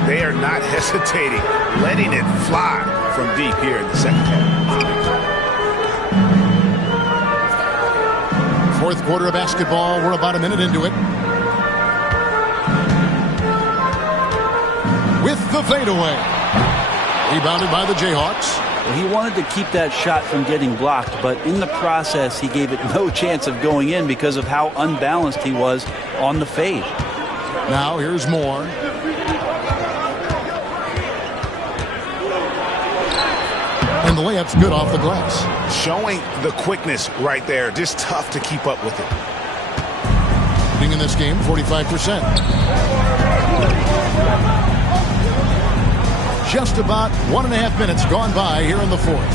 they are not hesitating, letting it fly from deep here in the second half. Fourth quarter of basketball. We're about a minute into it. With the fadeaway. Rebounded by the Jayhawks. Well, he wanted to keep that shot from getting blocked, but in the process, he gave it no chance of going in because of how unbalanced he was on the fade. Now here's Moore. And the layup's good off the glass. Showing the quickness right there. Just tough to keep up with it. Shooting in this game, 45%. Just about 1.5 minutes gone by here in the fourth.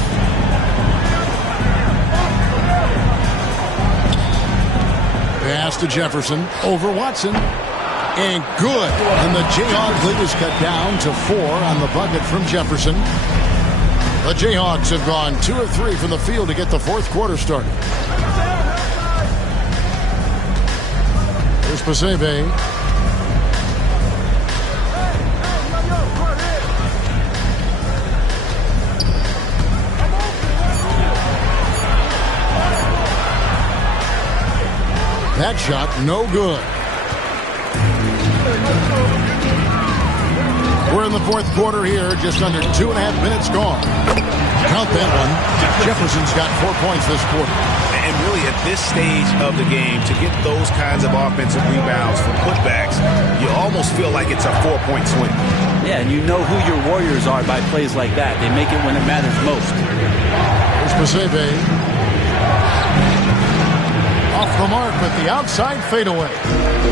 Pass to Jefferson. Over Watson. And good. And the Jayhawks lead is cut down to 4 on the bucket from Jefferson. The Jayhawks have gone 2 of 3 from the field to get the fourth quarter started. Here's Pasebe. That shot, no good. We're in the fourth quarter here, just under 2.5 minutes gone. Count that one. Jefferson's got 4 points this quarter. And really at this stage of the game, to get those kinds of offensive rebounds from putbacks, you almost feel like it's a 4-point swing. Yeah, and you know who your Warriors are by plays like that. They make it when it matters most. Here's Pasebe. Off the mark with the outside fadeaway.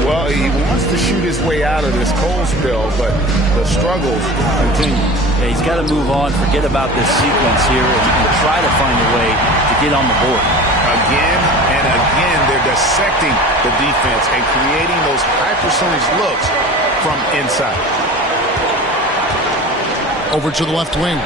Well, he wants to shoot his way out of this cold spell, but the struggles continue. Yeah, he's got to move on, forget about this sequence here, and try to find a way to get on the board. Again and again, they're dissecting the defense and creating those high percentage looks from inside. Over to the left wing.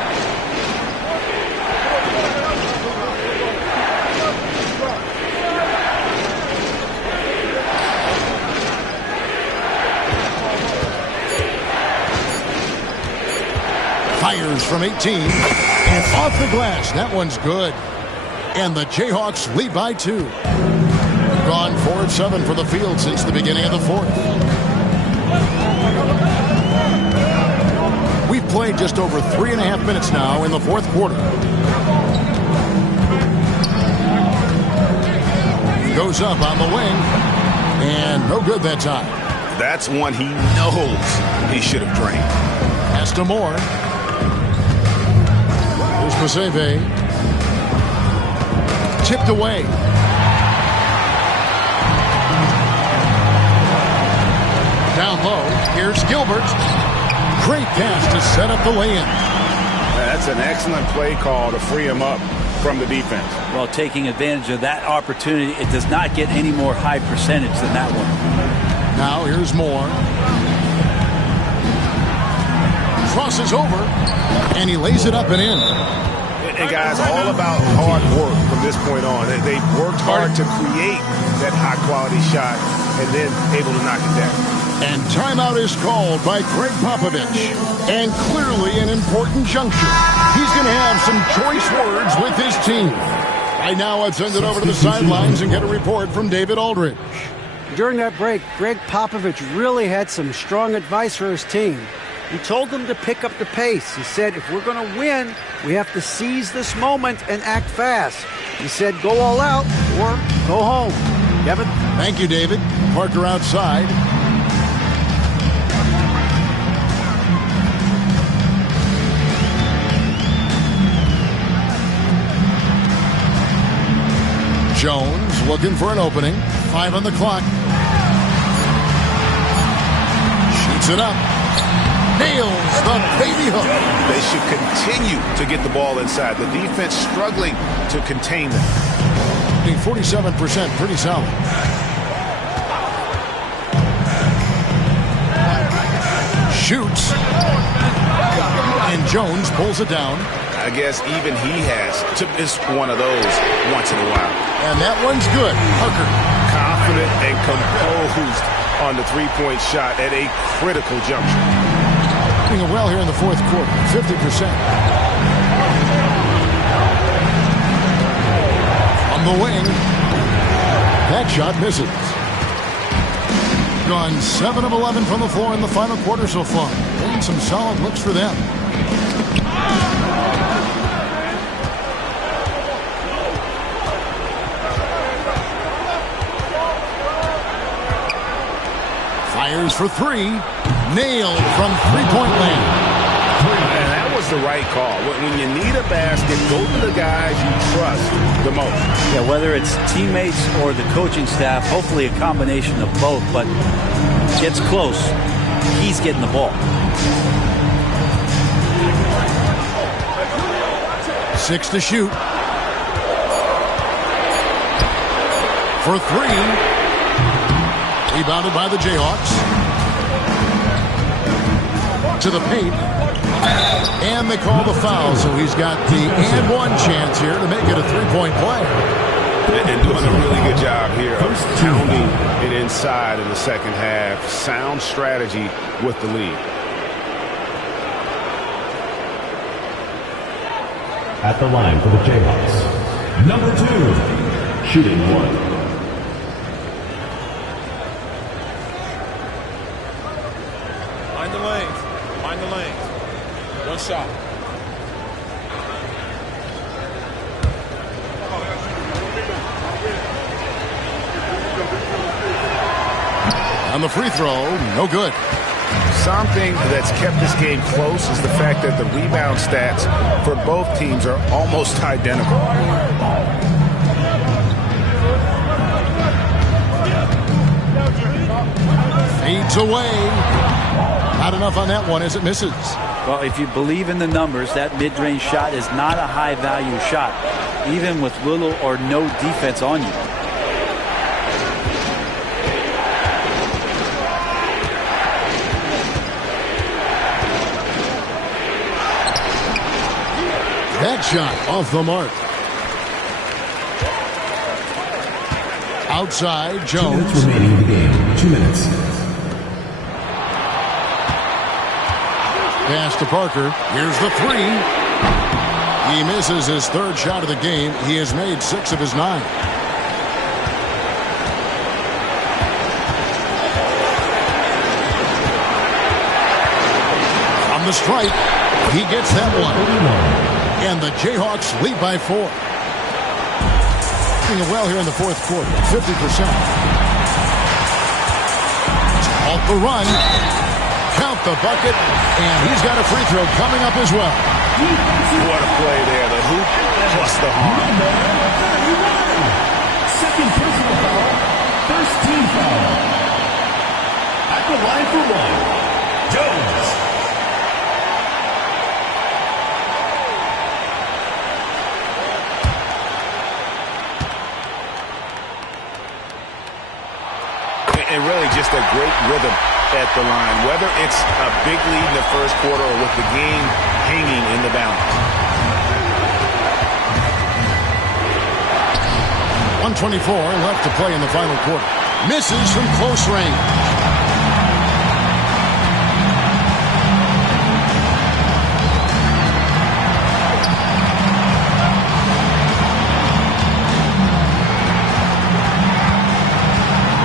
Fires from 18 and off the glass. That one's good. And the Jayhawks lead by 2. Gone 4 of 7 for the field since the beginning of the fourth. We've played just over 3.5 minutes now in the fourth quarter. Goes up on the wing. And no good that time. That's one he knows he should have drained. Pass to Moore. Here's Pasebe. Tipped away. Down low. Here's Gilbert. Great pass to set up the lay-in. That's an excellent play call to free him up from the defense. Well, taking advantage of that opportunity, it does not get any more high percentage than that one. Now here's Moore. Crosses over, and he lays it up and in. And guys, all about hard work from this point on. They've worked hard to create that high-quality shot and then able to knock it down. And timeout is called by Greg Popovich. And clearly an important juncture. He's going to have some choice words with his team. Right now, I've sent it over to the sidelines and get a report from David Aldridge. During that break, Greg Popovich really had some strong advice for his team. He told them to pick up the pace. He said, if we're going to win, we have to seize this moment and act fast. He said, go all out or go home. Kevin? Thank you, David. Parker outside. Jones looking for an opening. 5 on the clock. Shoots it up. Nails the baby hook. They should continue to get the ball inside. The defense struggling to contain them. 47%, pretty solid. Shoots. And Jones pulls it down. I guess even he has to miss one of those once in a while. And that one's good. Parker. Confident and composed on the three-point shot at a critical juncture. Doing well here in the fourth quarter. 50%. On the wing. That shot misses. Gone 7 of 11 from the floor in the final quarter so far. Getting some solid looks for them. Fires for 3. Nailed from three-point land. And that was the right call. When you need a basket, go to the guys you trust the most. Yeah, whether it's teammates or the coaching staff, hopefully a combination of both, but gets close. He's getting the ball. 6 to shoot. For 3. Rebounded by the Jayhawks. To the paint. And they call the foul, so he's got the and one chance here to make it a three-point play. And doing a really good job here of pounding it inside in the second half. Sound strategy with the lead. At the line for the Jayhawks, number 2, shooting 1. Mind the lanes. Mind the lanes. One shot. On the free throw, no good. Something that's kept this game close is the fact that the rebound stats for both teams are almost identical. Fades away. Not enough on that one as it misses. Well, if you believe in the numbers, that mid-range shot is not a high-value shot, even with little or no defense on you. That shot off the mark. Outside, Jones. 2 minutes remaining in the game. 2 minutes. Pass to Parker. Here's the 3. He misses his third shot of the game. He has made 6 of his 9. From the stripe, he gets that one. And the Jayhawks lead by 4. Doing well here in the fourth quarter, 50%. Off the run. Count the bucket. And he's got a free throw coming up as well. What a play there. The hoop plus the harm. Second personal foul. First team foul. At the line for 1, Jones. And really just a great rhythm at the line, whether it's a big lead in the first quarter or with the game hanging in the balance. 1:24 left to play in the final quarter. Misses from close range.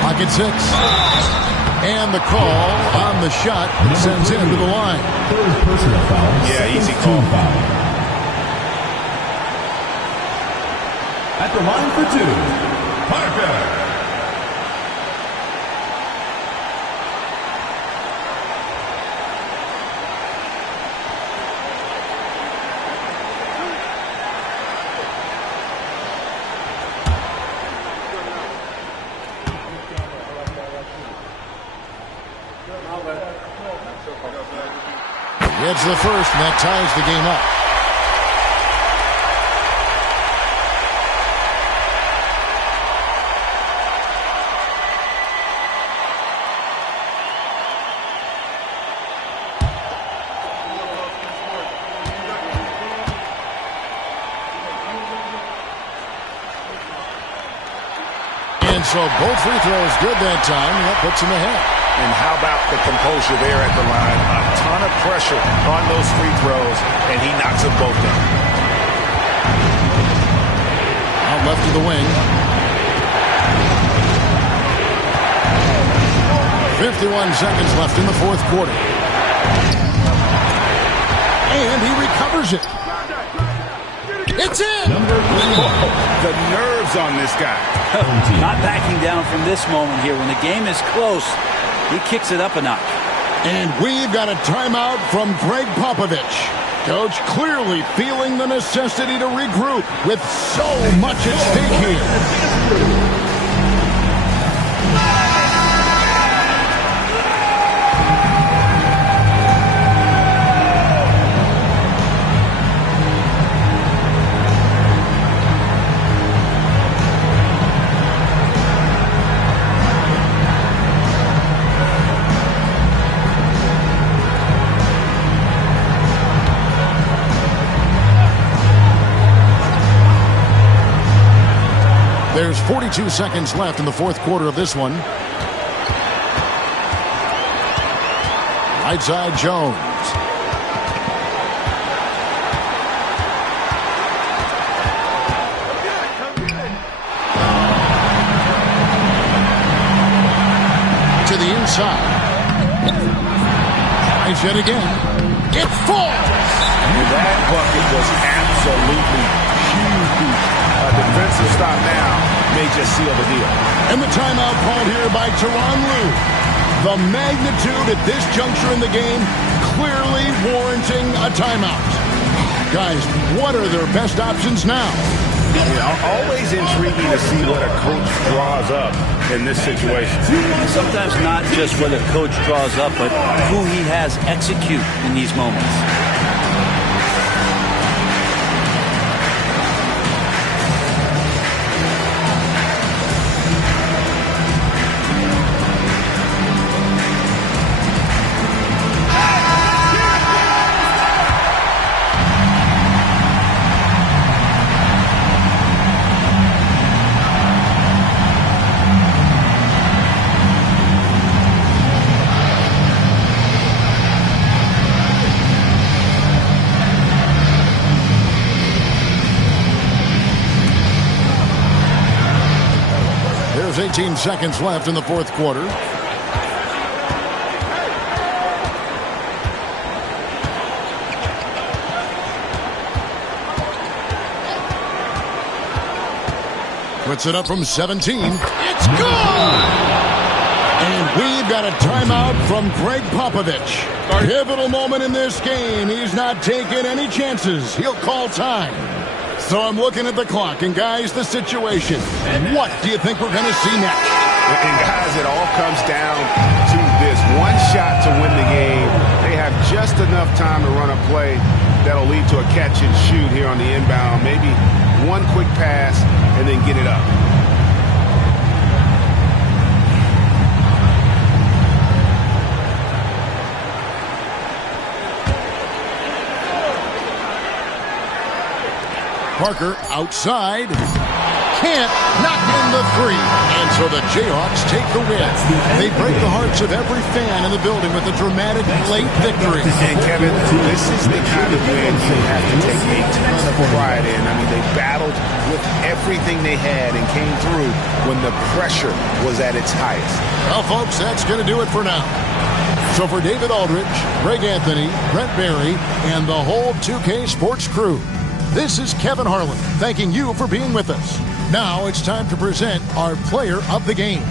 Pocket 6. And the call on the shot that sends him to the line. Third personal foul. Yeah, easy call. At the line for 2, Parker. Gets the first, and that ties the game up. And so both free throws good that time, and that puts him ahead. And how about the composure there at the line? A ton of pressure on those free throws, and he knocks them both down. Out left to the wing. 51 seconds left in the fourth quarter. And he recovers it. It's in! The nerves on this guy. Not backing down from this moment here. When the game is close, he kicks it up a notch. And we've got a timeout from Greg Popovich. Coach clearly feeling the necessity to regroup with so much at stake here. There's 42 seconds left in the fourth quarter of this one. Right side, Jones. To the inside. Tries yet again. It falls! And that bucket was absolutely huge. A defensive stop now may just seal the deal. And the timeout called here by Tyronn Lue. The magnitude at this juncture in the game clearly warranting a timeout. Guys, what are their best options now? Always intriguing to see what a coach draws up in this situation. Sometimes not just what a coach draws up, but who he has execute in these moments. There's 18 seconds left in the fourth quarter. Puts it up from 17. It's good! And we've got a timeout from Greg Popovich. Pivotal moment in this game. He's not taking any chances. He'll call time. So I'm looking at the clock, and guys, the situation. What do you think we're going to see next? And guys, it all comes down to this. One shot to win the game. They have just enough time to run a play that'll lead to a catch and shoot here on the inbound. Maybe one quick pass and then get it up. Parker outside. Can't knock in the three. And so the Jayhawks take the win. They break the hearts of every fan in the building with a dramatic late victory. And Kevin, this is the kind of win you have to take a ton of pride in. I mean, they battled with everything they had and came through when the pressure was at its highest. Well, folks, that's going to do it for now. So for David Aldridge, Greg Anthony, Brent Barry, and the whole 2K Sports crew, this is Kevin Harlan thanking you for being with us. Now it's time to present our player of the game.